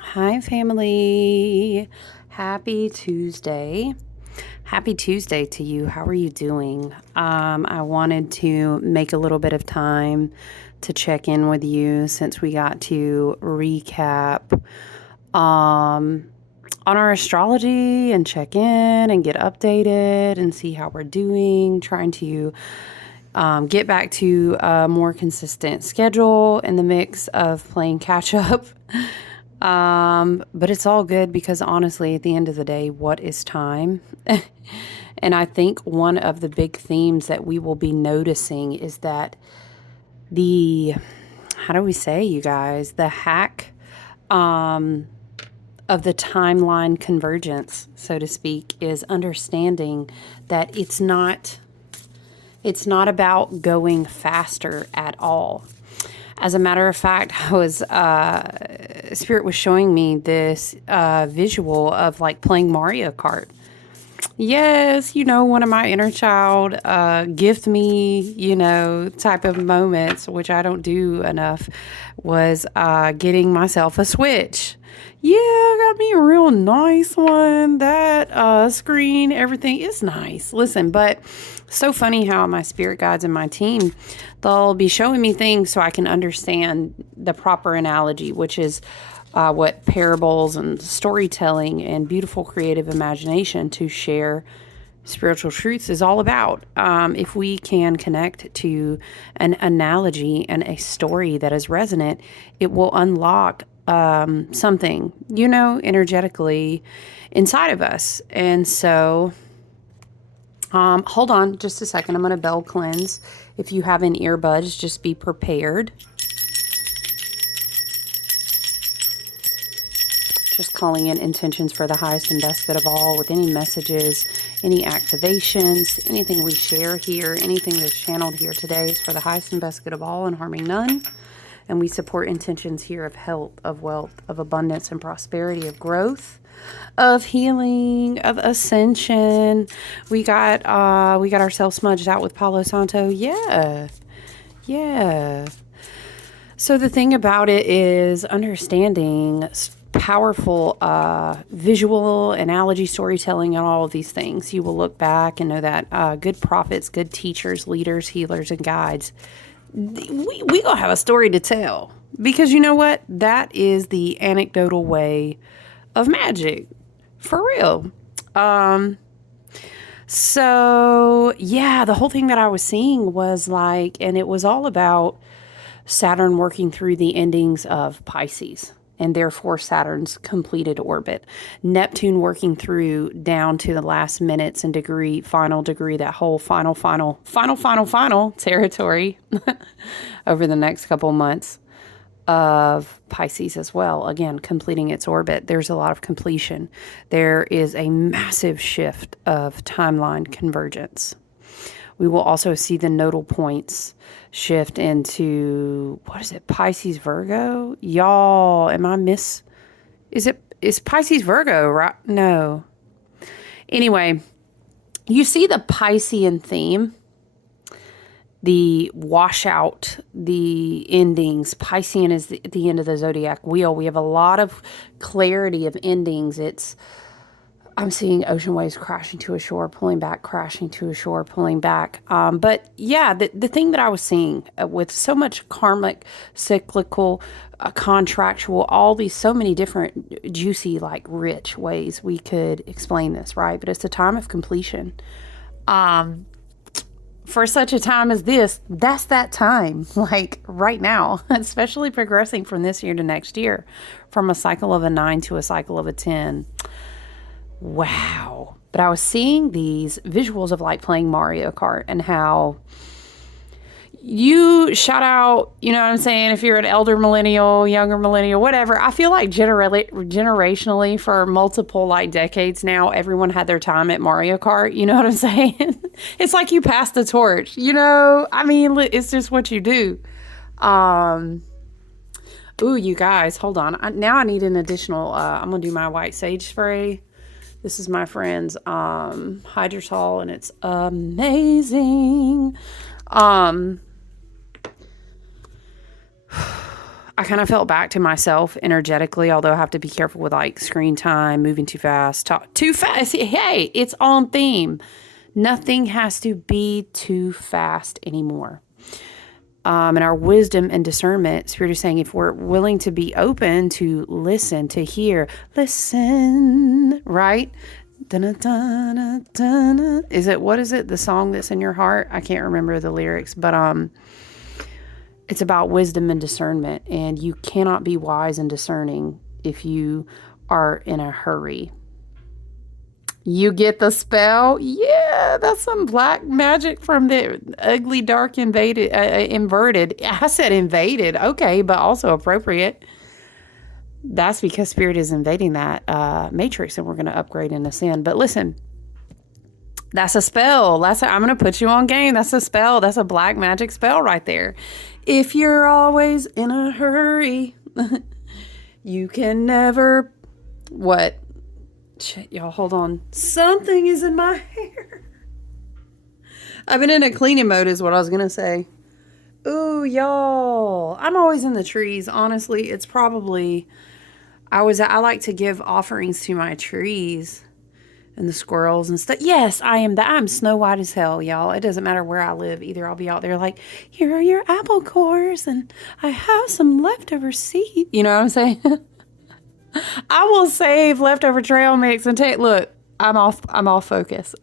Hi, family. Happy Tuesday. Happy Tuesday to you. How are you doing? I wanted to make a little bit of time to check in with you since we got to recap on our astrology and check in and get updated and see how we're doing. Trying to get back to a more consistent schedule in the mix of playing catch up. But it's all good because honestly, at the end of the day, what is time? And I think one of the big themes that we will be noticing is that how do we say, you guys, the hack of the timeline convergence, so to speak, is understanding that it's not about going faster at all. As a matter of fact, Spirit was showing me this visual of like playing Mario Kart. Yes, one of my inner child gift me, type of moments, which I don't do enough, was getting myself a Switch. Yeah, I got me a real nice one. That screen, everything is nice. Listen, but so funny how my spirit guides and my team, they'll be showing me things so I can understand the proper analogy, which is what parables and storytelling and beautiful creative imagination to share spiritual truths is all about. If we can connect to an analogy and a story that is resonant, it will unlock something, energetically inside of us. And so, hold on just a second. I'm going to bell cleanse. If you have an earbuds, just be prepared. Just calling in intentions for the highest and best good of all with any messages, any activations, anything we share here, anything that's channeled here today is for the highest and best good of all and harming none. And we support intentions here of health, of wealth, of abundance and prosperity, of growth, of healing, of ascension. We got ourselves smudged out with Palo Santo. Yeah. So the thing about it is understanding powerful visual analogy storytelling and all of these things. You will look back and know that good prophets, good teachers, leaders, healers, and guides, we gonna have a story to tell, because you know what, that is the anecdotal way of magic, for real. So yeah, the whole thing that I was seeing was like, and it was all about Saturn working through the endings of Pisces and therefore Saturn's completed orbit. Neptune working through down to the last minutes and final degree, that whole final territory over the next couple months of Pisces as well. Again, completing its orbit. There's a lot of completion. There is a massive shift of timeline convergence. We will also see the nodal points shift into, what is it, Pisces Virgo? Y'all, is Pisces Virgo, right? No. Anyway, you see the Piscean theme, the washout, the endings. Piscean is the end of the zodiac wheel. We have a lot of clarity of endings. I'm seeing ocean waves crashing to a shore, pulling back, crashing to a shore, pulling back. But yeah, the thing that I was seeing with so much karmic, cyclical, contractual, all these so many different juicy, like rich ways we could explain this, right? But it's a time of completion. For such a time as this, that's that time, like right now, especially progressing from this year to next year, from a cycle of a 9 to a cycle of a 10. Wow. But I was seeing these visuals of like playing Mario Kart and how you shout out, you know what I'm saying? If you're an elder millennial, younger millennial, whatever, I feel like generationally for multiple like decades now, everyone had their time at Mario Kart. You know what I'm saying? It's like you pass the torch, I mean, it's just what you do. Ooh, you guys, hold on. Now I need an additional, I'm going to do my white sage spray. This is my friend's hydrosol, and it's amazing. I kind of felt back to myself energetically, although I have to be careful with like screen time, moving too fast, talk too fast. Hey, it's on theme. Nothing has to be too fast anymore. And our wisdom and discernment, Spirit is saying, if we're willing to be open to listen, to hear, listen, right? Dun-dun-dun-dun-dun. What is it? The song that's in your heart? I can't remember the lyrics, but it's about wisdom and discernment, and you cannot be wise and discerning if you are in a hurry. You get the spell? Yeah, that's some black magic from the ugly, dark, inverted. I said invaded. Okay, but also appropriate. That's because Spirit is invading that matrix, and we're going to upgrade and ascend. But listen, that's a spell. I'm going to put you on game. That's a spell. That's a black magic spell right there. If you're always in a hurry, you can never... What? Shit, y'all, hold on. Something is in my hair. I've been in a cleaning mode is what I was going to say. Ooh, y'all. I'm always in the trees. Honestly, it's probably... I like to give offerings to my trees and the squirrels and stuff. Yes, I'm Snow White as hell, y'all. It doesn't matter where I live. Either I'll be out there like, here are your apple cores and I have some leftover seed. You know what I'm saying? I will save leftover trail mix and look, I'm off focus.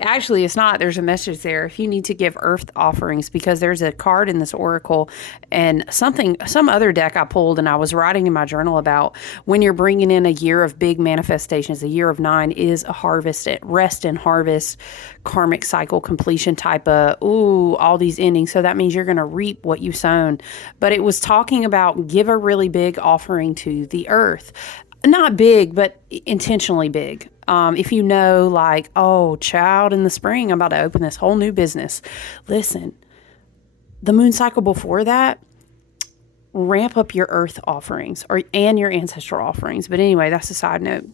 Actually, it's not. There's a message there. If you need to give earth offerings, because there's a card in this oracle and some other deck I pulled, and I was writing in my journal about when you're bringing in a year of big manifestations. A year of 9 is a harvest, rest and harvest, karmic cycle completion type of, all these endings. So that means you're going to reap what you've sown. But it was talking about give a really big offering to the earth. Not big, but intentionally big. If you know, like, oh, child, in the spring, I'm about to open this whole new business. Listen, the moon cycle before that, ramp up your earth offerings and your ancestral offerings. But anyway, that's a side note.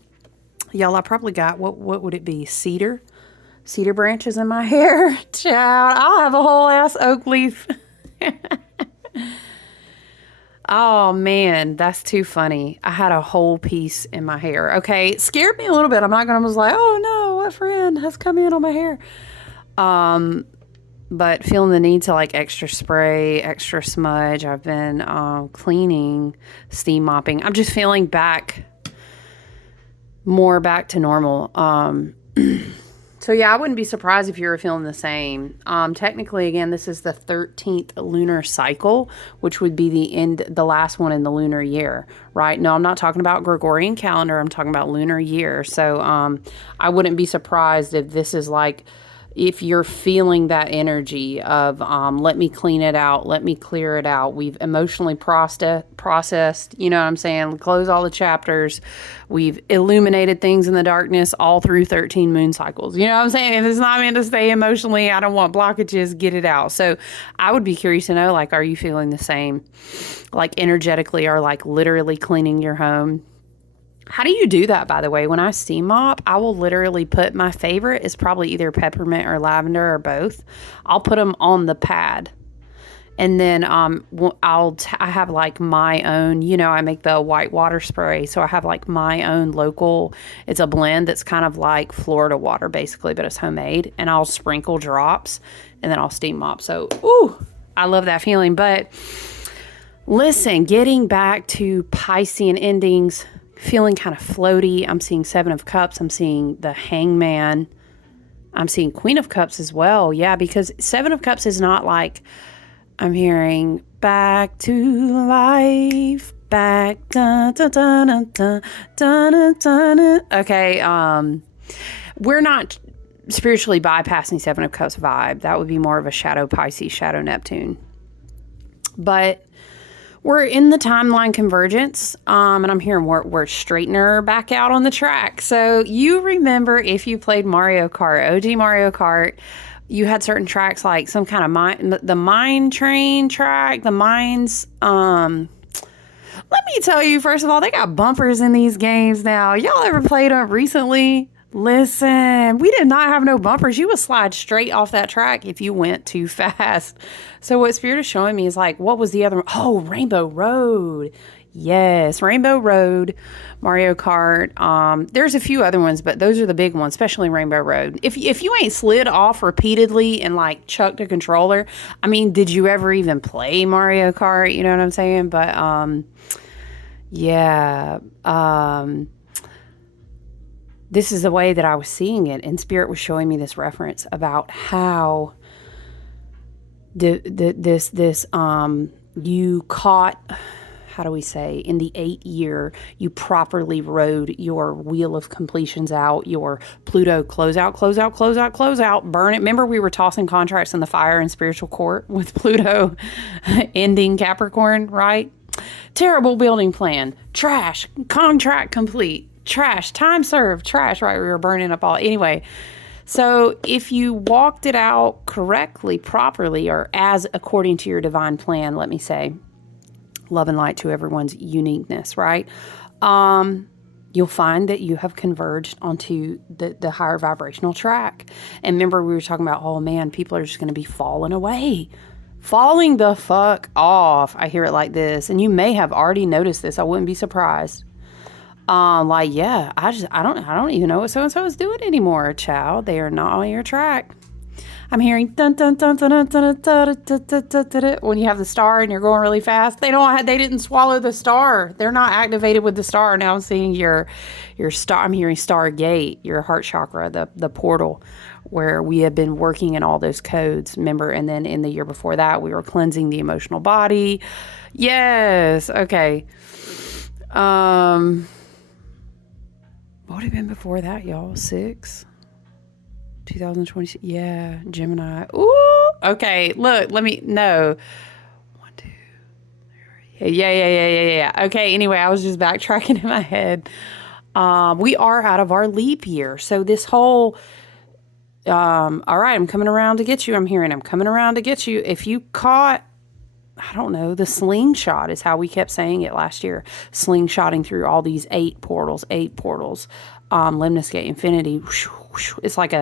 Y'all, I probably got, what would it be? Cedar branches in my hair. Child, I'll have a whole ass oak leaf. Oh, man, that's too funny. I had a whole piece in my hair. Okay, it scared me a little bit. I'm not going to like, oh, no, what friend has come in on my hair? But feeling the need to like extra spray, extra smudge. I've been cleaning, steam mopping. I'm just feeling more back to normal. So yeah, I wouldn't be surprised if you were feeling the same. Technically, again, this is the 13th lunar cycle, which would be the last one in the lunar year, right? No, I'm not talking about Gregorian calendar. I'm talking about lunar year. So I wouldn't be surprised if this is like, if you're feeling that energy of let me clean it out, let me clear it out. We've emotionally processed, you know what I'm saying? Close all the chapters. We've illuminated things in the darkness all through 13 moon cycles. You know what I'm saying? If it's not meant to stay emotionally, I don't want blockages, get it out. So I would be curious to know, like, are you feeling the same? Like energetically or like literally cleaning your home? How do you do that, by the way? When I steam mop, I will literally put, my favorite is probably either peppermint or lavender or both. I'll put them on the pad. And then I have like my own, you know, I make the white water spray. So I have like my own local, it's a blend that's kind of like Florida water basically, but it's homemade. And I'll sprinkle drops and then I'll steam mop. So, I love that feeling. But listen, getting back to Piscean endings, feeling kind of floaty. I'm seeing 7 of Cups. I'm seeing the Hangman. I'm seeing Queen of Cups as well. Yeah, because 7 of Cups is not like, I'm hearing back to life, back, dun, dun, dun, dun, dun, dun, dun, dun. Okay, we're not spiritually bypassing 7 of Cups vibe. That would be more of a shadow Pisces, shadow Neptune. But we're in the timeline convergence, and I'm hearing we're straightener back out on the track. So you remember if you played Mario Kart, OG Mario Kart, you had certain tracks like some kind of the mine train track, the mines. Let me tell you, first of all, they got bumpers in these games now. Y'all ever played them recently? Listen, we did not have no bumpers. You would slide straight off that track if you went too fast. So what Spirit is showing me is like, what was the other one? Oh, Rainbow Road. Yes, Rainbow Road, Mario Kart. There's a few other ones, but those are the big ones, especially Rainbow Road. If you ain't slid off repeatedly and like chucked a controller, I mean, did you ever even play Mario Kart? You know what I'm saying? But yeah. This is the way that I was seeing it, and Spirit was showing me this reference about how you caught, how do we say, in the 8th year, you properly rode your wheel of completions out, your Pluto closeout, burn it. Remember we were tossing contracts in the fire in spiritual court with Pluto ending Capricorn, right? Terrible building plan, trash, contract complete. Trash, time served, trash, right? We were burning up all. Anyway, so if you walked it out correctly, properly, or as according to your divine plan, let me say, love and light to everyone's uniqueness, right? You'll find that you have converged onto the higher vibrational track. And remember, we were talking about, oh man, people are just going to be falling away. Falling the fuck off. I hear it like this. And you may have already noticed this. I wouldn't be surprised. Like, yeah, I don't even know what so-and-so is doing anymore, child. They are not on your track. I'm hearing dun dun dun dun dun dun dun dun dun dun dun. When you have the star and you're going really fast. They didn't swallow the star. They're not activated with the star. Now I'm seeing your star. I'm hearing Stargate, your heart chakra, the portal where we have been working in all those codes. Remember, and then in the year before that, we were cleansing the emotional body. Yes. Okay. What would have been before that, y'all? 2026. Yeah, Gemini. Ooh. Okay, look, no. 1, 2, 3. Yeah. Okay, anyway, I was just backtracking in my head. We are out of our leap year. So this whole, all right, I'm coming around to get you. I'm hearing I'm coming around to get you. If you caught, I don't know, the slingshot is how we kept saying it last year. Slingshotting through all these 8 portals. Lemniscate, Infinity. It's like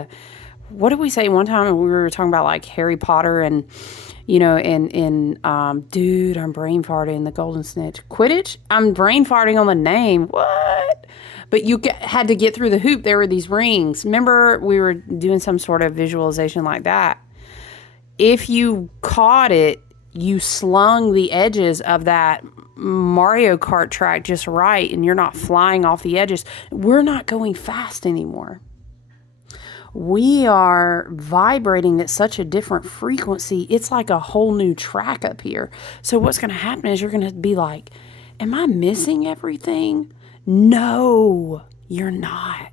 what did we say one time when we were talking about like Harry Potter and, you know, dude, I'm brain farting, the golden snitch. Quidditch? I'm brain farting on the name. What? But you had to get through the hoop. There were these rings. Remember we were doing some sort of visualization like that. If you caught it, you slung the edges of that Mario Kart track just right, and you're not flying off the edges. We're not going fast anymore. We are vibrating at such a different frequency. It's like a whole new track up here. So what's going to happen is you're going to be like, am I missing everything? No, you're not.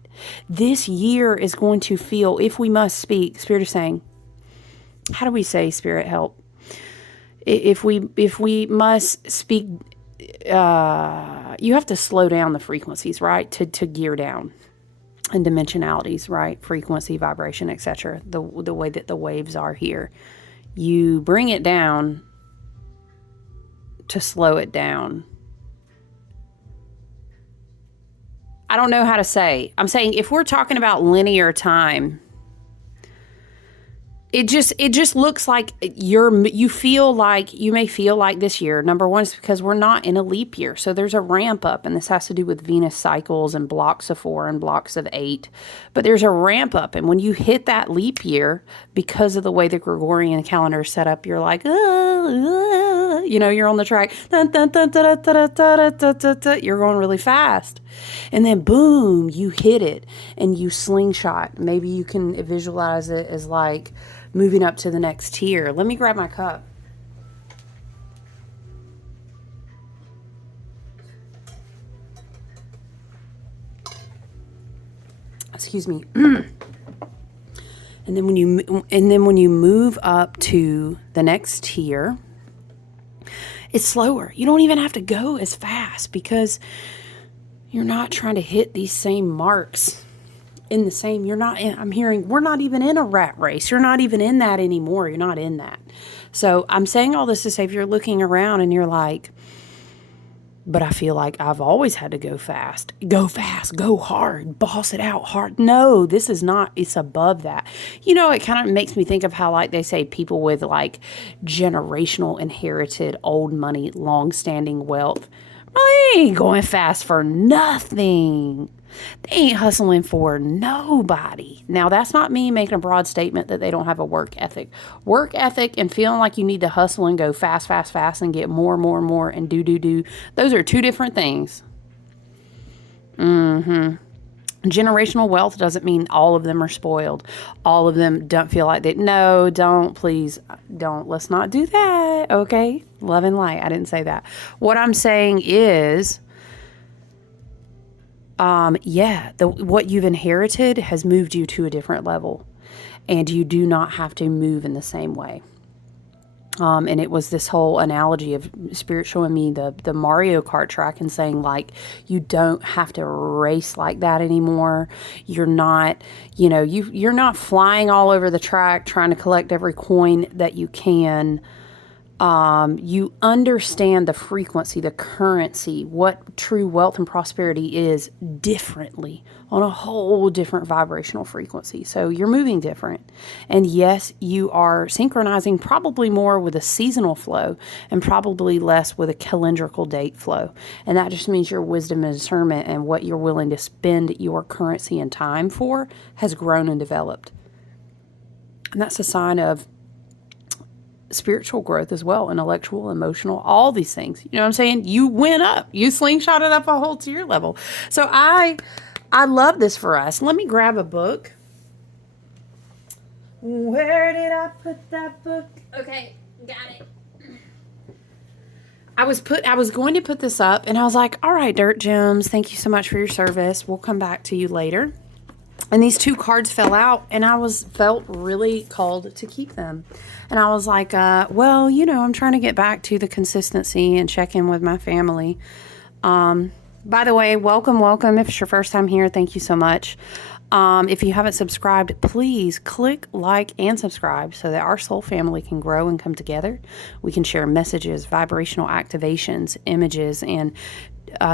This year is going to feel, if we must speak, Spirit is saying, how do we say, Spirit, help? If we must speak, you have to slow down the frequencies, right? To gear down, and dimensionalities, right? Frequency, vibration, etc. The way that the waves are here, you bring it down to slow it down. I don't know how to say. I'm saying if we're talking about linear time, it just looks like you may feel like this year. Number one is because we're not in a leap year. So there's a ramp up, and this has to do with Venus cycles and blocks of 4 and blocks of 8. But there's a ramp up, and when you hit that leap year, because of the way the Gregorian calendar is set up, you're like, you're on the track. You're going really fast. And then boom, you hit it and you slingshot. Maybe you can visualize it as like moving up to the next tier. Let me grab my cup. Excuse me. And then when you move up to the next tier, it's slower. You don't even have to go as fast because you're not trying to hit these same marks in the same, I'm hearing, we're not even in a rat race. You're not even in that anymore. You're not in that. So I'm saying all this to say, if you're looking around and you're like, But I feel like I've always had to go fast, go hard, boss it out hard. No, this is not, it's above that. You know, it kind of makes me think of how, like, they say people with like generational inherited old money, long-standing wealth, well, they ain't going fast for nothing. They ain't hustling for nobody. Now, that's not me making a broad statement that they don't have a work ethic. Work ethic and feeling like you need to hustle and go fast, fast, fast and get more, more, more and do. Those are two different things. Generational wealth doesn't mean all of them are spoiled. All of them don't feel like that. No, don't, please, don't. Let's not do that, okay? Love and light. I didn't say that. What I'm saying is, what you've inherited has moved you to a different level, and you do not have to move in the same way. And it was this whole analogy of Spirit showing me the Mario Kart track and saying, like, you don't have to race like that anymore. You're not, you're not flying all over the track trying to collect every coin that you can. You understand the frequency, the currency, what true wealth and prosperity is differently on a whole different vibrational frequency. So you're moving different. And yes, you are synchronizing probably more with a seasonal flow and probably less with a calendrical date flow. And that just means your wisdom and discernment and what you're willing to spend your currency and time for has grown and developed. And that's a sign of spiritual growth as well, intellectual, emotional, all these things. You know what I'm saying? You went up. You slingshotted up a whole tier level. So I love this for us. Let me grab a book. Where did I put that book? Okay, got it. I was going to put this up and I was like, all right, Dirt Gems, thank you so much for your service. We'll come back to you later. And these two cards fell out and I felt really called to keep them. And I was like, well, I'm trying to get back to the consistency and check in with my family. By the way, welcome. If it's your first time here, thank you so much. If you haven't subscribed, please click like and subscribe so that our soul family can grow and come together. We can share messages, vibrational activations, images, and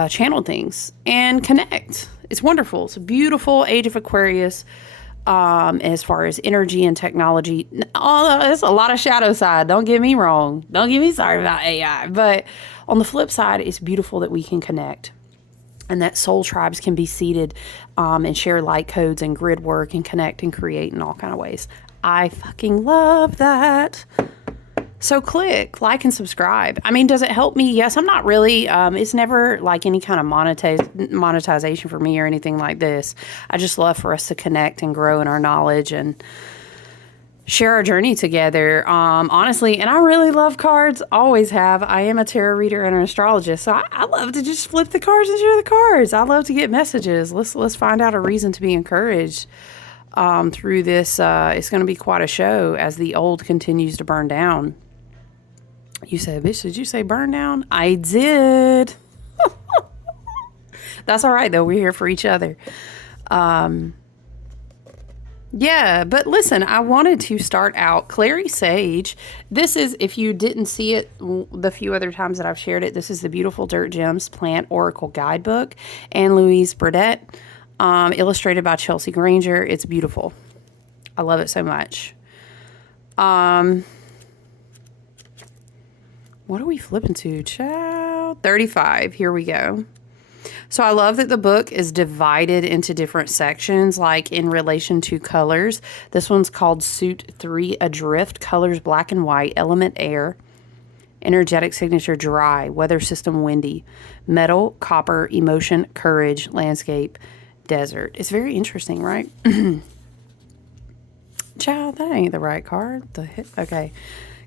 channel things and connect. It's wonderful. It's a beautiful age of Aquarius. As far as energy and technology, there's a lot of shadow side. Don't get me wrong. Don't get me started about AI. But on the flip side, it's beautiful that we can connect and that soul tribes can be seated and share light codes and grid work and connect and create in all kind of ways. I fucking love that. So click like and subscribe. I mean, does it help me? Yes, I'm not really. It's never like any kind of monetization for me or anything like this. I just love for us to connect and grow in our knowledge and share our journey together. Honestly, and I really love cards. Always have. I am a tarot reader and an astrologist, so I love to just flip the cards and share the cards. I love to get messages. Let's find out a reason to be encouraged. Through this, it's going to be quite a show as the old continues to burn down. You said, bitch, did you say burn down? I did. That's all right, though. We're here for each other. Yeah, but listen, I wanted to start out Clary Sage. This is, if you didn't see it the few other times that I've shared it, this is the beautiful Dirt Gems Plant Oracle Guidebook and Louise Burdett, illustrated by Chelsea Granger. It's beautiful. I love it so much. What are we flipping to, child? 35. Here we go. So I love that the book is divided into different sections, like in relation to colors. This one's called Suit 3 Adrift. Colors black and white. Element air. Energetic signature dry. Weather system windy. Metal, copper, emotion, courage, landscape, desert. It's very interesting, right? Child, that ain't the right card. Okay.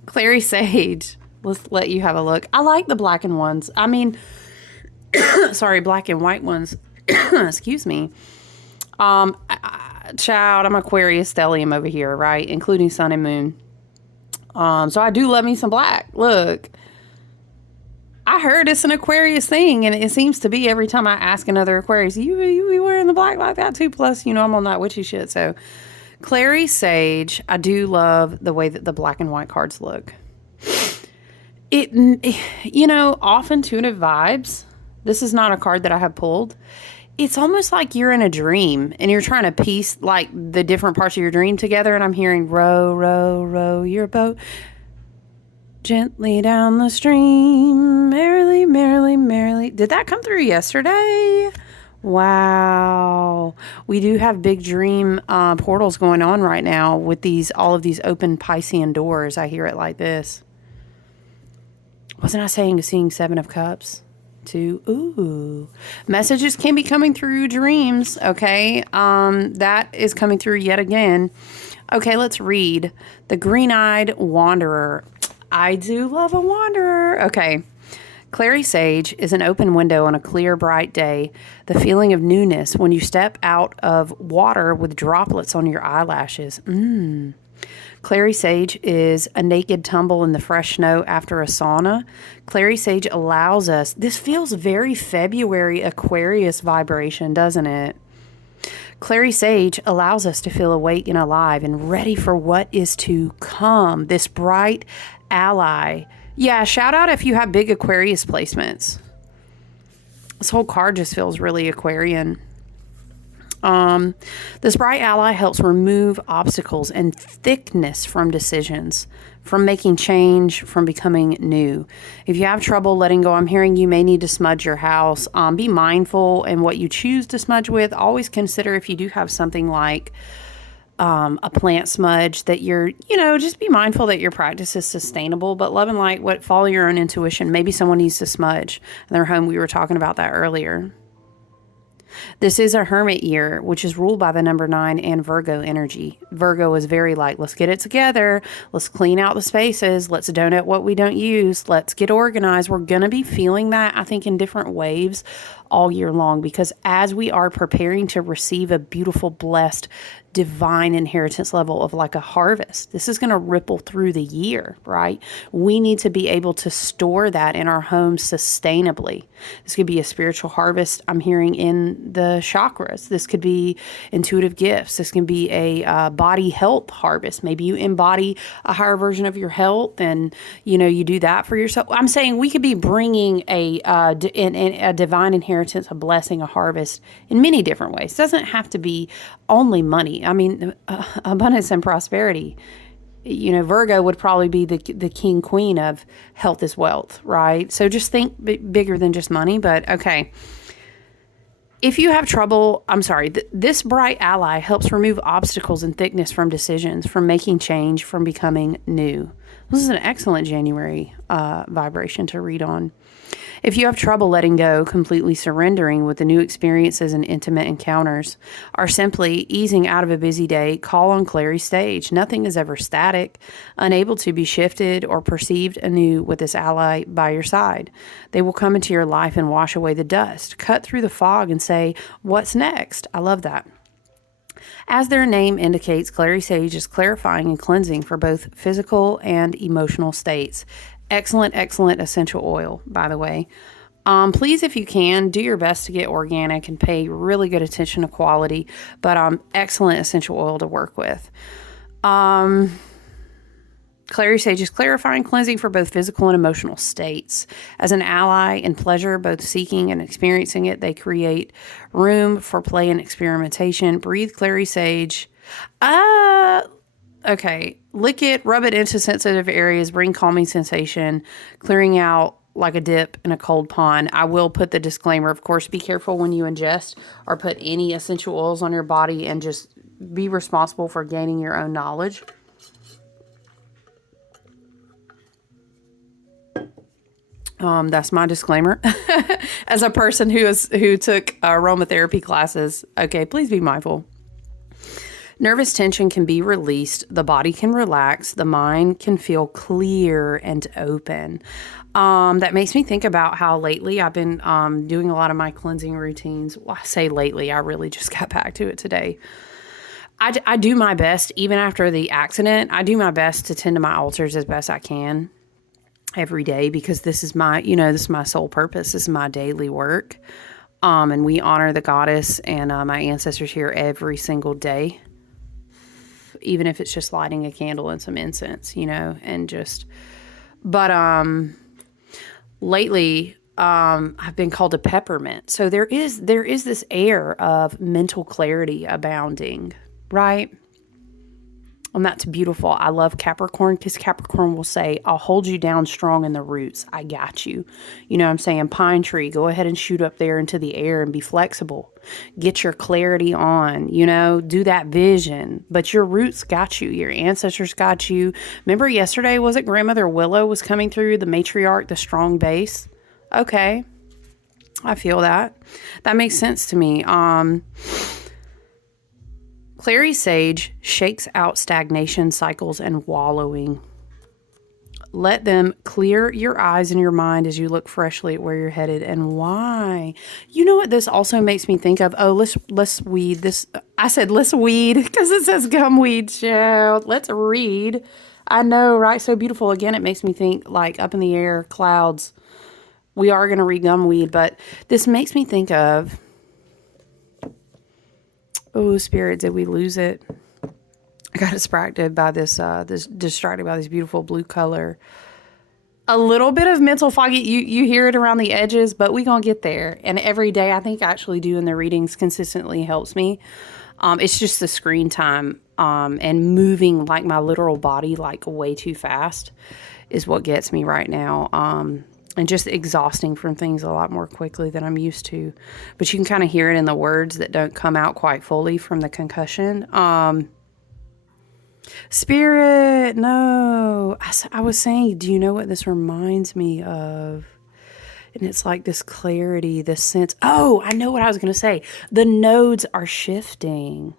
Clary Sage. Let's let you have a look. I like the black and ones. I mean, sorry, black and white ones. Excuse me. Child, I'm Aquarius stellium over here, right? Including sun and moon. So I do love me some black. Look, I heard it's an Aquarius thing, and it seems to be every time I ask another Aquarius, you be wearing the black like that too? Plus, I'm on that witchy shit. So Clary Sage, I do love the way that the black and white cards look. Off intuitive vibes, This is not a card that I have pulled. It's almost like you're in a dream and you're trying to piece like the different parts of your dream together. And I'm hearing row, row, row your boat gently down the stream, merrily, merrily, merrily. Did that come through yesterday? Wow. We do have big dream portals going on right now with all of these open Piscean doors. I hear it like this. Wasn't I seeing Seven of Cups? Two. Ooh. Messages can be coming through dreams, okay? That is coming through yet again. Okay, let's read. The Green-Eyed Wanderer. I do love a wanderer. Okay. Clary Sage is an open window on a clear, bright day. The feeling of newness when you step out of water with droplets on your eyelashes. Clary Sage is a naked tumble in the fresh snow after a sauna. Clary Sage allows us, this feels very February Aquarius vibration, doesn't it? Clary Sage allows us to feel awake and alive and ready for what is to come. This bright ally. Yeah, shout out if you have big Aquarius placements. This whole card just feels really Aquarian. This bright ally helps remove obstacles and thickness from decisions, from making change, from becoming new. If you have trouble letting go, I'm hearing you may need to smudge your house. Be mindful in what you choose to smudge with. Always consider if you do have something like a plant smudge that just be mindful that your practice is sustainable, but love and light, follow your own intuition. Maybe someone needs to smudge in their home. We were talking about that earlier. This is a hermit year, which is ruled by the number 9 and Virgo energy. Virgo is very like, let's get it together. Let's clean out the spaces. Let's donate what we don't use. Let's get organized. We're going to be feeling that, I think, in different waves all year long, because as we are preparing to receive a beautiful, blessed, divine inheritance level of like a harvest, this is going to ripple through the year, right? We need to be able to store that in our homes sustainably. This could be a spiritual harvest I'm hearing in the chakras. This could be intuitive gifts. This can be a body health harvest. Maybe you embody a higher version of your health and, you do that for yourself. I'm saying we could be bringing a divine inheritance, a blessing, a harvest in many different ways. It doesn't have to be only money. I mean, abundance and prosperity. Virgo would probably be the king, queen of health is wealth, right? So just think bigger than just money. But okay. If you have trouble, this bright ally helps remove obstacles and thickness from decisions, from making change, from becoming new. This is an excellent January vibration to read on. If you have trouble letting go, completely surrendering with the new experiences and intimate encounters, or simply easing out of a busy day, call on Clary Sage. Nothing is ever static, unable to be shifted or perceived anew with this ally by your side. They will come into your life and wash away the dust, cut through the fog and say, "What's next?" I love that. As their name indicates, Clary Sage is clarifying and cleansing for both physical and emotional states. Excellent, excellent essential oil, by the way. Please, if you can, do your best to get organic and pay really good attention to quality, but excellent essential oil to work with. Clary Sage is clarifying, cleansing for both physical and emotional states. As an ally in pleasure, both seeking and experiencing it, they create room for play and experimentation. Breathe Clary Sage. Okay, lick it, rub it into sensitive areas, bring calming sensation, clearing out like a dip in a cold pond. I will put the disclaimer, of course, be careful when you ingest or put any essential oils on your body, and just be responsible for gaining your own knowledge. That's my disclaimer. As a person who took aromatherapy classes, okay, please be mindful. Nervous tension can be released, the body can relax, the mind can feel clear and open. That makes me think about how lately I've been doing a lot of my cleansing routines. Well, I say lately, I really just got back to it today. I do my best, even after the accident, I do my best to tend to my altars as best I can every day, because this is my sole purpose. This is my daily work. And we honor the goddess and my ancestors here every single day. Even if it's just lighting a candle and some incense, but lately I've been called a peppermint. So there is this air of mental clarity abounding, right? And that's beautiful. I love Capricorn because Capricorn will say, I'll hold you down strong in the roots. I got you. You know what I'm saying? Pine tree, go ahead and shoot up there into the air and be flexible. Get your clarity on, do that vision. But your roots got you. Your ancestors got you. Remember yesterday, was it Grandmother Willow was coming through, the matriarch, the strong base? Okay. I feel that. That makes sense to me. Clary Sage shakes out stagnation cycles and wallowing. Let them clear your eyes and your mind as you look freshly at where you're headed and why. You know what this also makes me think of? Oh, let's weed this. I said let's weed because it says gumweed. Child. Let's read. I know, right? So beautiful. Again, it makes me think like up in the air, clouds. We are going to read gumweed, but this makes me think of, oh, spirit, did we lose it? I got distracted by distracted by this beautiful blue color. A little bit of mental foggy. You hear it around the edges, but we gonna get there. And every day, I think actually doing the readings consistently helps me. It's just the screen time and moving like my literal body like way too fast is what gets me right now. And just exhausting from things a lot more quickly than I'm used to. But you can kind of hear it in the words that don't come out quite fully from the concussion. Spirit, no. I was saying, do you know what this reminds me of? And it's like this clarity, this sense. Oh, I know what I was going to say. The nodes are shifting.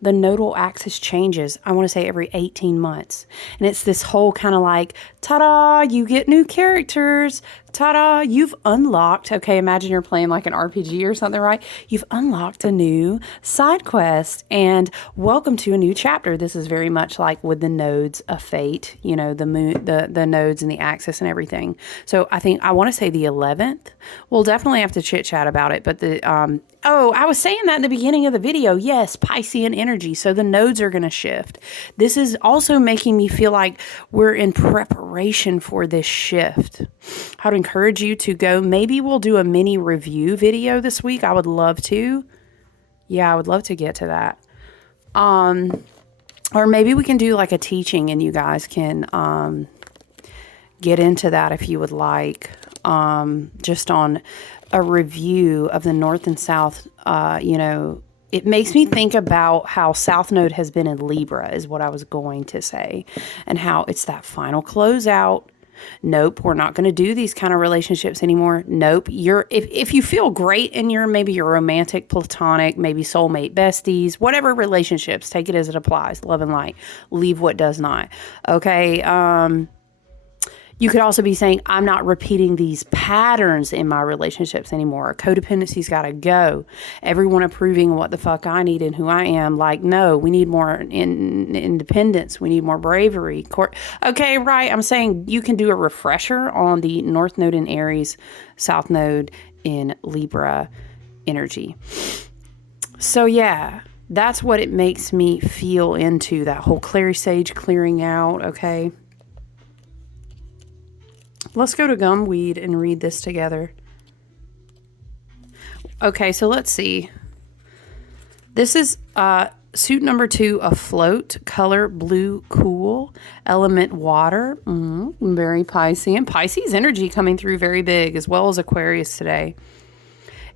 The nodal axis changes, I want to say every 18 months. And it's this whole kind of like, ta-da, you get new characters. Ta-da, you've unlocked. Okay, imagine you're playing like an RPG or something, right? You've unlocked a new side quest and welcome to a new chapter. This is very much like with the nodes of fate, the moon, the nodes and the axis and everything. So I want to say the 11th. We'll definitely have to chit chat about it. But I was saying that in the beginning of the video. Yes, Pisces Energy. So the nodes are going to shift. This is also making me feel like we're in preparation for this shift. I would encourage you to go. Maybe we'll do a mini review video this week. I would love to. Yeah, I would love to get to that. Or maybe we can do like a teaching and you guys can get into that if you would like. Just on a review of the North and South, it makes me think about how South Node has been in Libra is what I was going to say, and how it's that final closeout. Nope, we're not going to do these kind of relationships anymore. Nope, if you feel great in maybe your romantic, platonic, maybe soulmate, besties, whatever relationships, take it as it applies, love and light. Leave what does not. Okay, you could also be saying, I'm not repeating these patterns in my relationships anymore. Codependency's got to go. Everyone approving what the fuck I need and who I am. Like, no, we need more independence. We need more bravery. Okay, right. I'm saying you can do a refresher on the North Node in Aries, South Node in Libra energy. So, yeah, that's what it makes me feel into that whole Clary Sage clearing out, okay? Let's go to Gumweed and read this together. Okay, so let's see. This is suit number 2, Afloat, color blue cool, element water, very Piscean. Pisces energy coming through very big, as well as Aquarius today.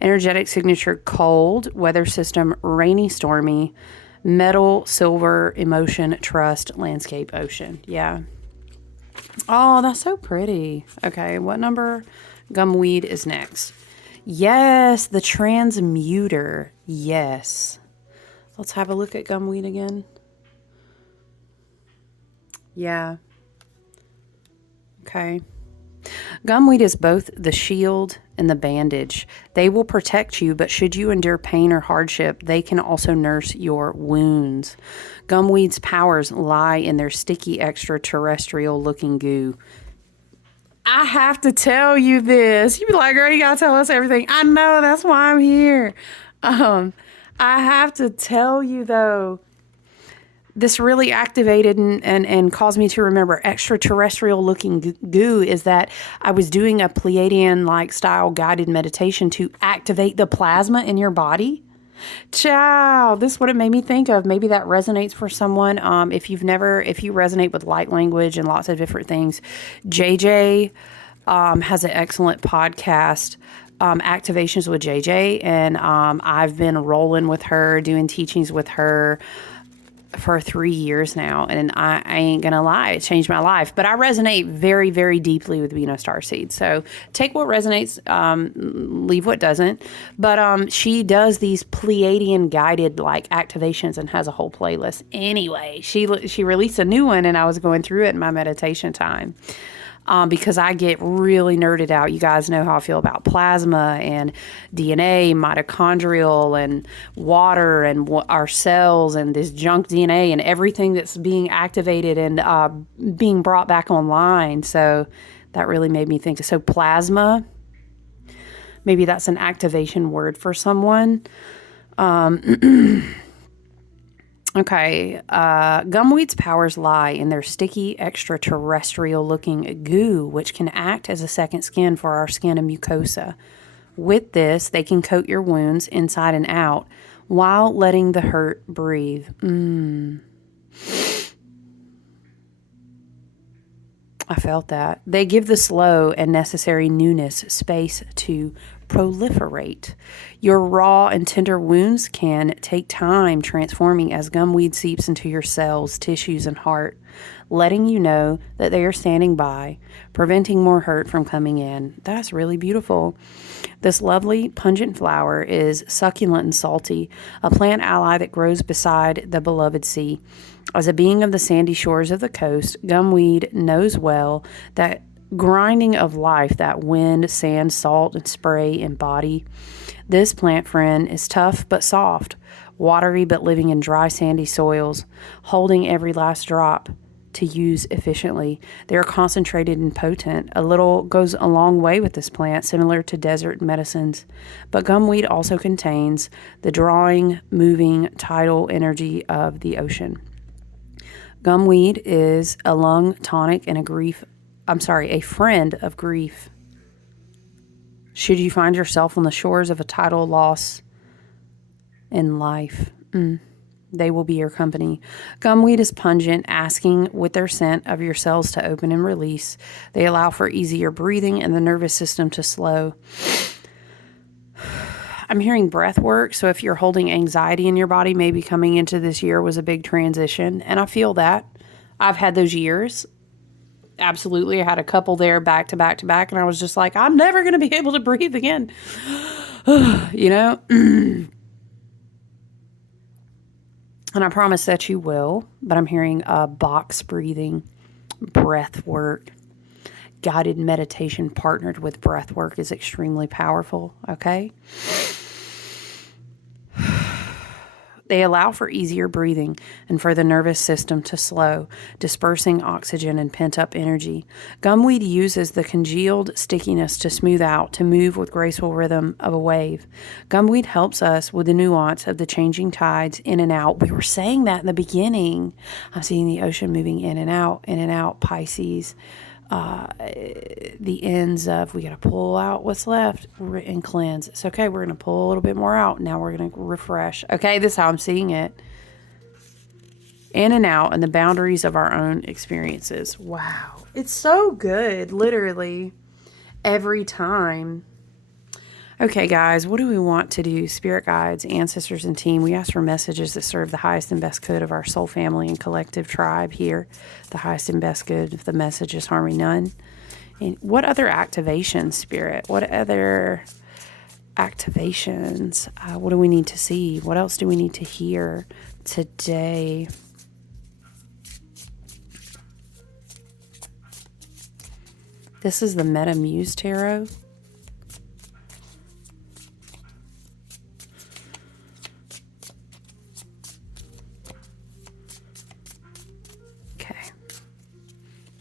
Energetic signature cold, weather system rainy, stormy, metal, silver, emotion, trust, landscape, ocean. Yeah. Oh, that's so pretty. Okay, what number? Gumweed is next. Yes, the transmuter. Yes. Let's have a look at Gumweed again. Yeah. Okay. Gumweed is both the shield and the bandage. They will protect you, but should you endure pain or hardship, they can also nurse your wounds. Gumweed's powers lie in their sticky extraterrestrial-looking goo. I have to tell you this. You'd be like, girl, you gotta tell us everything. I know, that's why I'm here. I have to tell you, though, this really activated and caused me to remember extraterrestrial looking goo is that I was doing a Pleiadian like style guided meditation to activate the plasma in your body. Ciao. This is what it made me think of. Maybe that resonates for someone. If you resonate with light language and lots of different things, JJ has an excellent podcast, Activations with JJ. And I've been rolling with her, doing teachings with her for 3 years now, and I ain't gonna lie, it changed my life. But I resonate very, very deeply with Venus Starseed. So take what resonates, leave what doesn't. But she does these Pleiadian guided like activations and has a whole playlist. Anyway, she released a new one, and I was going through it in my meditation time. Because I get really nerded out. You guys know how I feel about plasma and DNA, mitochondrial and water and our cells and this junk DNA and everything that's being activated and being brought back online. So that really made me think. So plasma, maybe that's an activation word for someone. Okay, gumweed's powers lie in their sticky, extraterrestrial-looking goo, which can act as a second skin for our skin and mucosa. With this, they can coat your wounds inside and out while letting the hurt breathe. I felt that. They give the slow and necessary newness space to proliferate. Your raw and tender wounds can take time transforming as gumweed seeps into your cells, tissues, and heart, letting you know that they are standing by, preventing more hurt from coming in. That's really beautiful. This lovely, pungent flower is succulent and salty, a plant ally that grows beside the beloved sea. As a being of the sandy shores of the coast, gumweed knows well that grinding of life that wind, sand, salt, and spray embody. This plant friend is tough but soft, watery but living in dry sandy soils, holding every last drop to use efficiently. They are concentrated and potent. A little goes a long way with this plant, similar to desert medicines. But gumweed also contains the drawing, moving, tidal energy of the ocean. Gumweed is a lung tonic and a friend of grief. Should you find yourself on the shores of a tidal loss in life, they will be your company. Gumweed is pungent, asking with their scent of your cells to open and release. They allow for easier breathing and the nervous system to slow. I'm hearing breath work, so if you're holding anxiety in your body, maybe coming into this year was a big transition, and I feel that. I've had those years. Absolutely. I had a couple there back to back to back, and I was just like, I'm never going to be able to breathe again. You know? And I promise that you will, but I'm hearing box breathing, breath work, guided meditation partnered with breath work is extremely powerful, okay? They allow for easier breathing and for the nervous system to slow, dispersing oxygen and pent-up energy. Gumweed uses the congealed stickiness to smooth out, to move with graceful rhythm of a wave. Gumweed helps us with the nuance of the changing tides in and out. We were saying that in the beginning. I'm seeing the ocean moving in and out, Pisces. The ends of, we got to pull out what's left and cleanse. It's okay. We're going to pull a little bit more out. Now we're going to refresh. Okay. This is how I'm seeing it. In and out and the boundaries of our own experiences. Wow. It's so good. Literally every time. Okay, guys, what do we want to do? Spirit guides, ancestors, and team. We ask for messages that serve the highest and best good of our soul family and collective tribe here. The highest and best good of the message is harming none. And what other activations, Spirit? What other activations? What do we need to see? What else do we need to hear today? This is the Meta Muse Tarot.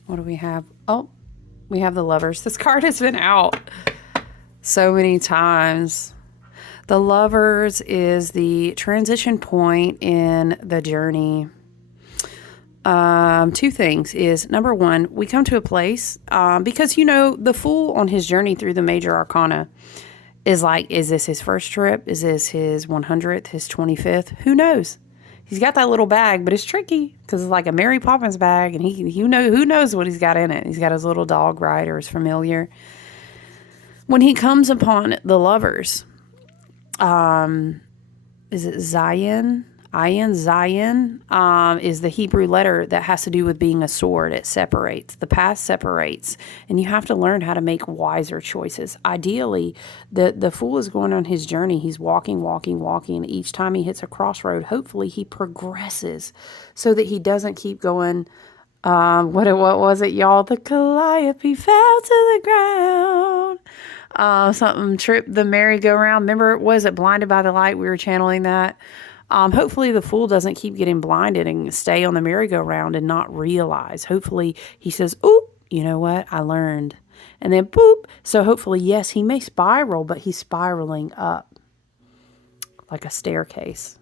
What do we have? Oh, we have the Lovers. This card has been out so many times. The Lovers is the transition point in the journey. Two things is, number one, we come to a place, because, you know, the Fool on his journey through the major arcana is like, is this his first trip? Is this his 100th, his 25th? Who knows? He's got that little bag, but it's tricky because it's like a Mary Poppins bag, and who knows what he's got in it. He's got his little dog, right, or his familiar. When he comes upon the lovers, is it Zion? Zion is the Hebrew letter that has to do with being a sword. It separates. The path separates. And you have to learn how to make wiser choices. Ideally, the Fool is going on his journey. He's walking. Each time he hits a crossroad, hopefully he progresses so that he doesn't keep going. What was it, y'all? The Calliope fell to the ground. Something tripped the merry-go-round. Remember, was it Blinded by the Light? We were channeling that. Hopefully the Fool doesn't keep getting blinded and stay on the merry-go-round and not realize. Hopefully he says, "Oop, you know what? I learned." And then boop. So hopefully, yes, he may spiral, but he's spiraling up like a staircase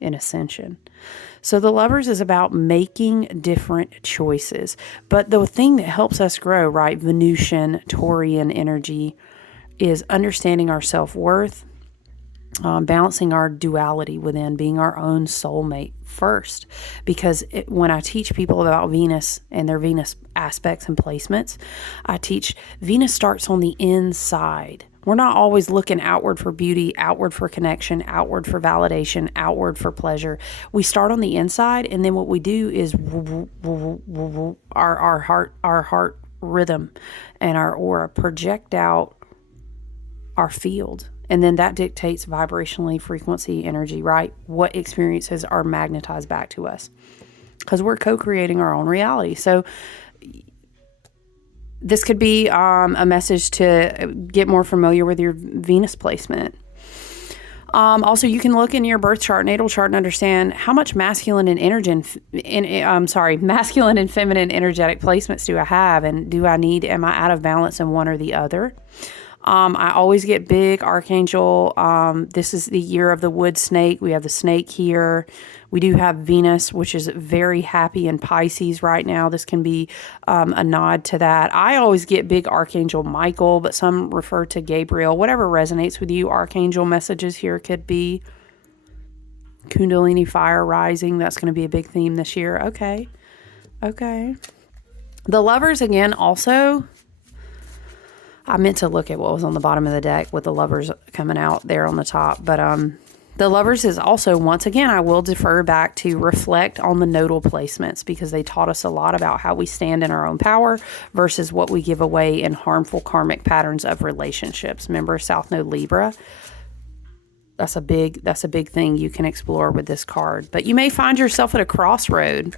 in ascension. So the Lovers is about making different choices. But the thing that helps us grow, right, Venusian, Taurian energy, is understanding our self-worth, balancing our duality within, being our own soulmate first. Because when I teach people about Venus and their Venus aspects and placements, I teach Venus starts on the inside. We're not always looking outward for beauty, outward for connection, outward for validation, outward for pleasure. We start on the inside, and then what we do is our heart rhythm and our aura project out our field. And then that dictates vibrationally, frequency, energy, right? What experiences are magnetized back to us. Because we're co-creating our own reality. So this could be a message to get more familiar with your Venus placement. Also, you can look in your birth chart, natal chart, and understand how much masculine and masculine and feminine energetic placements do I have, and am I out of balance in one or the other? I always get big archangel. This is the year of the wood snake. We have the snake here. We do have Venus, which is very happy in Pisces right now. This can be a nod to that. I always get big archangel Michael, but some refer to Gabriel. Whatever resonates with you, archangel messages here could be Kundalini fire rising. That's going to be a big theme this year. Okay. The Lovers, again, also, I meant to look at what was on the bottom of the deck with the Lovers coming out there on the top. But the Lovers is also, once again, I will defer back to reflect on the nodal placements, because they taught us a lot about how we stand in our own power versus what we give away in harmful karmic patterns of relationships. Remember South Node Libra? That's a big thing you can explore with this card. But you may find yourself at a crossroad.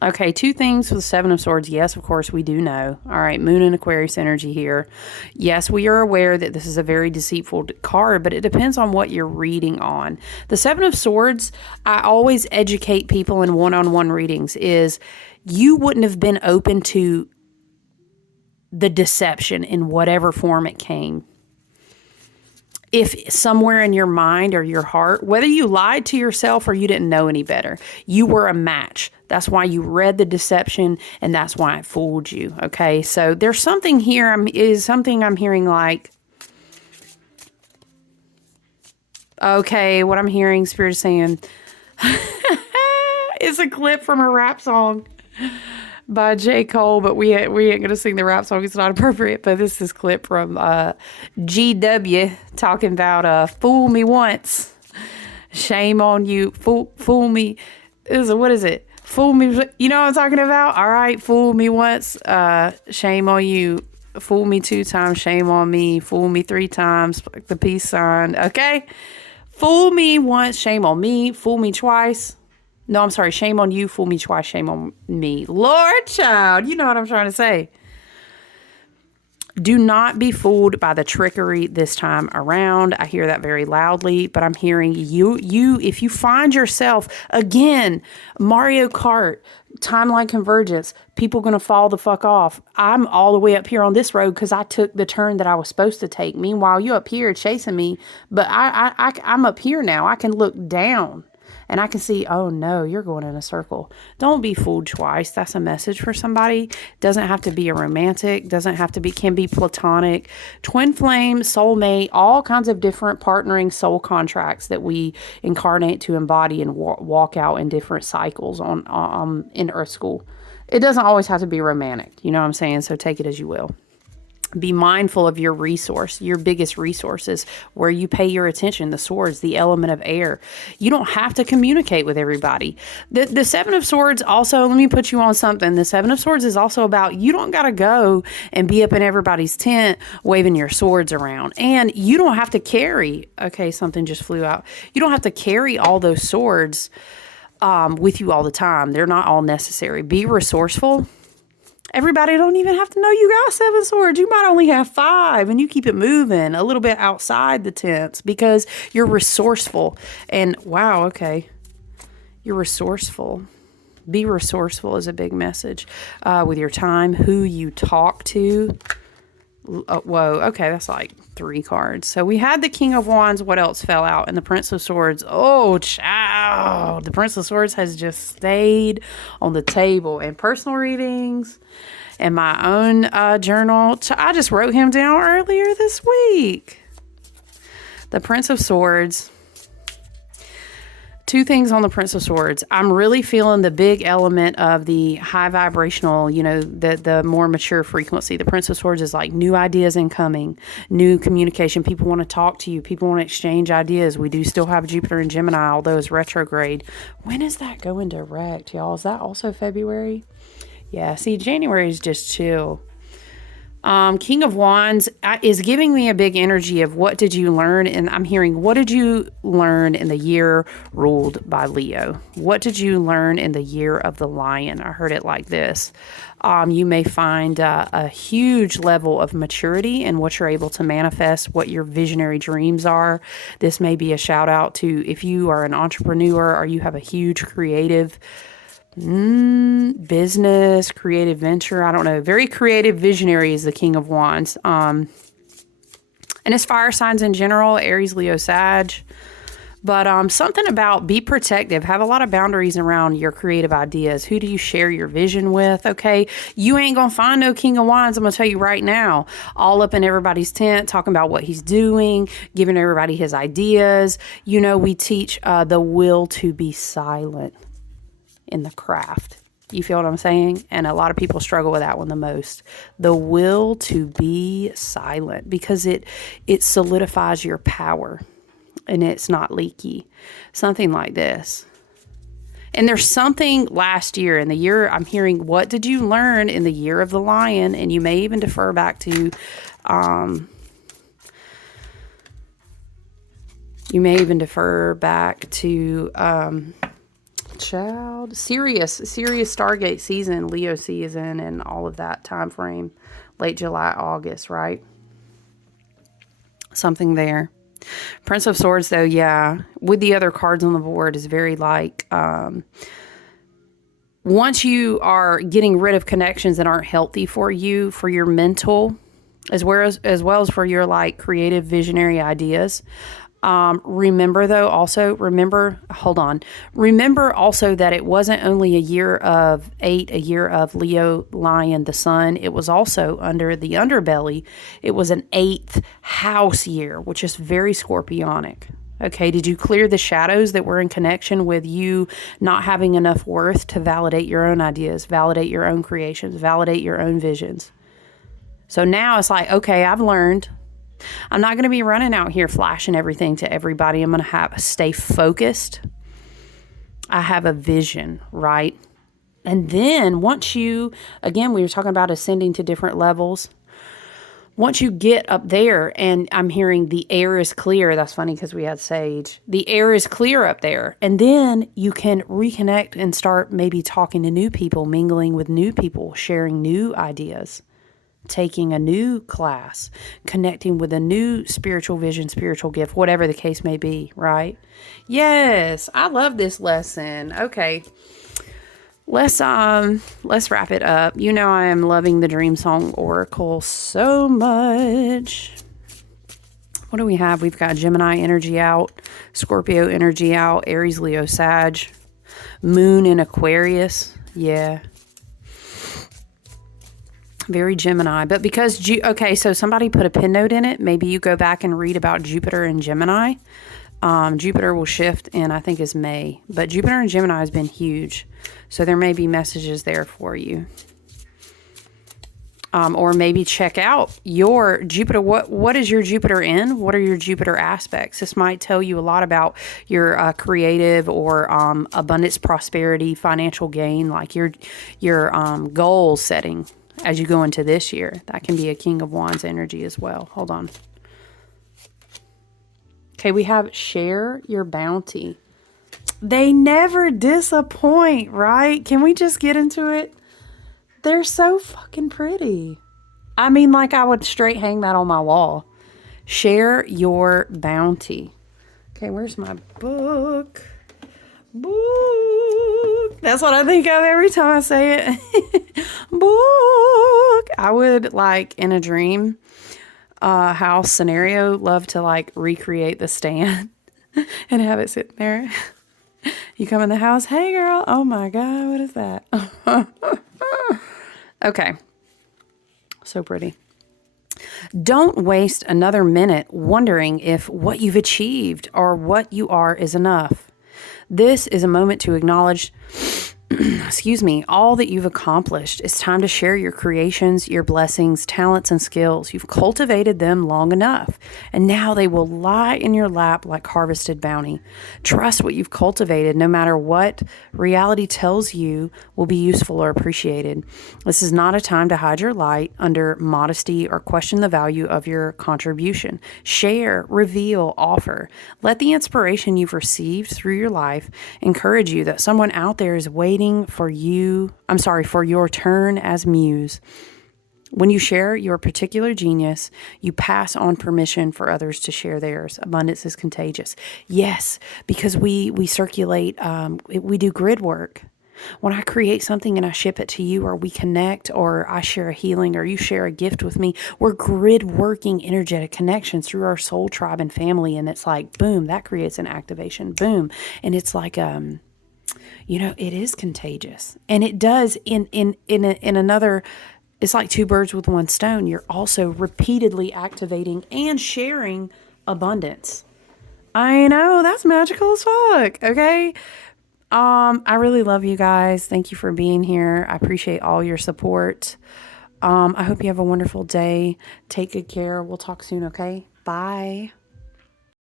Okay, two things with the Seven of Swords. Yes, of course, we do know. All right, Moon and Aquarius energy here. Yes, we are aware that this is a very deceitful card, but it depends on what you're reading on. The Seven of Swords, I always educate people in one-on-one readings, is you wouldn't have been open to the deception in whatever form it came if somewhere in your mind or your heart, whether you lied to yourself or you didn't know any better, you were a match. That's why you read the deception, and that's why it fooled you. Okay, so there's something here. I'm hearing like, okay, what I'm hearing, Spirit is saying, it's a clip from a rap song by J. Cole, but we ain't going to sing the rap song. It's not appropriate, but this is a clip from GW talking about fool me once, shame on you, fool me. What is it? Fool me, you know what I'm talking about? All right, fool me once, shame on you. Fool me 2 times, shame on me. Fool me 3 times, the peace sign. Okay? Fool me once, shame on me. Fool me twice. No, I'm sorry, shame on you. Fool me twice, shame on me. Lord child, you know what I'm trying to say. Do not be fooled by the trickery this time around. I hear that very loudly, but I'm hearing you, if you find yourself, again, Mario Kart, timeline convergence, people going to fall the fuck off. I'm all the way up here on this road because I took the turn that I was supposed to take. Meanwhile, you up here chasing me, but I'm up here now. I can look down. And I can see, oh no, you're going in a circle. Don't be fooled twice. That's a message for somebody. Doesn't have to be a romantic, doesn't have to be, can be platonic, twin flame, soulmate, all kinds of different partnering soul contracts that we incarnate to embody and walk out in different cycles on in Earth School. It doesn't always have to be romantic. You know what I'm saying? So take it as you will. Be mindful of your resource, your biggest resources, where you pay your attention, the swords, the element of air. You don't have to communicate with everybody. The Seven of Swords also, let me put you on something. The Seven of Swords is also about, you don't got to go and be up in everybody's tent waving your swords around. And you don't have to carry, okay, something just flew out. You don't have to carry all those swords with you all the time. They're not all necessary. Be resourceful. Everybody don't even have to know you got 7 swords. You might only have 5, and you keep it moving a little bit outside the tents because you're resourceful. And wow, okay. You're resourceful. Be resourceful is a big message with your time, who you talk to. Whoa, okay, that's like 3 cards. So we had the King of Wands. What else fell out? And the Prince of Swords. Oh, child. The Prince of Swords has just stayed on the table. And personal readings and my own journal. I just wrote him down earlier this week. The Prince of Swords. 2 things on the Prince of Swords. I'm really feeling the big element of the high vibrational, you know, the more mature frequency. The Prince of Swords is like new ideas incoming, new communication. People want to talk to you. People want to exchange ideas. We do still have Jupiter and Gemini, although it's retrograde. When is that going direct, y'all? Is that also February? Yeah, see, January is just chill. King of Wands is giving me a big energy of what did you learn? And I'm hearing, what did you learn in the year ruled by Leo? What did you learn in the year of the lion? I heard it like this. You may find a huge level of maturity in what you're able to manifest, what your visionary dreams are. This may be a shout out to if you are an entrepreneur or you have a huge creative business, creative venture. I don't know. Very creative visionary is the King of Wands. And it's fire signs in general, Aries, Leo, Sag. But something about be protective. Have a lot of boundaries around your creative ideas. Who do you share your vision with? Okay. You ain't going to find no King of Wands. I'm going to tell you right now, all up in everybody's tent, talking about what he's doing, giving everybody his ideas. You know, we teach the will to be silent in the craft. You feel what I'm saying? And a lot of people struggle with that one the most. The will to be silent, because it solidifies your power and it's not leaky. Something like this. And there's something last year in the year, I'm hearing, what did you learn in the year of the lion? And you may even defer back to, Sirius Stargate season, Leo season, and all of that time frame, late July, August, right? Something there. Prince of Swords, though, yeah, with the other cards on the board is very like, once you are getting rid of connections that aren't healthy for you, for your mental, as well as for your like creative visionary ideas. Remember also that it wasn't only a year of 8, a year of Leo, Lion, the Sun. It was also under the underbelly. It was an 8th house year, which is very scorpionic. Okay, did you clear the shadows that were in connection with you not having enough worth to validate your own ideas, validate your own creations, validate your own visions? So now it's like, okay, I've learned. I'm not going to be running out here flashing everything to everybody. I'm going to stay focused. I have a vision, right? And then once you, again, we were talking about ascending to different levels. Once you get up there, and I'm hearing the air is clear. That's funny because we had Sage. The air is clear up there. And then you can reconnect and start maybe talking to new people, mingling with new people, sharing new ideas. Taking a new class, connecting with a new spiritual vision, spiritual gift, whatever the case may be, right? Yes, I love this lesson. Okay. Let's wrap it up. You know I am loving the Dream Song Oracle so much. What do we have? We've got Gemini energy out, Scorpio energy out, Aries, Leo, Sag, Moon in Aquarius. Yeah. Very Gemini. But because, okay, so somebody put a pin note in it. Maybe you go back and read about Jupiter and Gemini. Jupiter will shift in, I think, is May. But Jupiter and Gemini has been huge. So there may be messages there for you. Or maybe check out your Jupiter. What is your Jupiter in? What are your Jupiter aspects? This might tell you a lot about your creative or abundance, prosperity, financial gain, like your goal setting as you go into this year. That can be a King of Wands energy as well. Hold on. Okay, we have share your bounty. They never disappoint, right? Can we just get into it? They're so fucking pretty. I mean, like I would straight hang that on my wall. Share your bounty. Okay, where's my book? Book. That's what I think of every time I say it. Book. I would, like, in a dream house scenario, love to, like, recreate the stand and have it sitting there. You come in the house, hey girl, oh my God, what is that? Okay. So pretty. Don't waste another minute wondering if what you've achieved or what you are is enough. This is a moment to acknowledge, excuse me, all that you've accomplished. It's time to share your creations, your blessings, talents, and skills. You've cultivated them long enough, and now they will lie in your lap like harvested bounty. Trust what you've cultivated, no matter what reality tells you will be useful or appreciated. This is not a time to hide your light under modesty or question the value of your contribution. Share, reveal, offer. Let the inspiration you've received through your life encourage you that someone out there is waiting for your turn as muse. When you share your particular genius, you pass on permission for others to share theirs. Abundance is contagious. Yes, because we circulate, we do grid work. When I create something and I ship it to you, or we connect, or I share a healing, or you share a gift with me, we're grid working energetic connections through our soul tribe and family. And it's like, boom, that creates an activation. Boom. And it's like, it is contagious, and it does in another. It's like two birds with one stone. You're also repeatedly activating and sharing abundance. I know, that's magical as fuck. Okay. I really love you guys. Thank you for being here. I appreciate all your support. I hope you have a wonderful day. Take good care. We'll talk soon. Okay. Bye.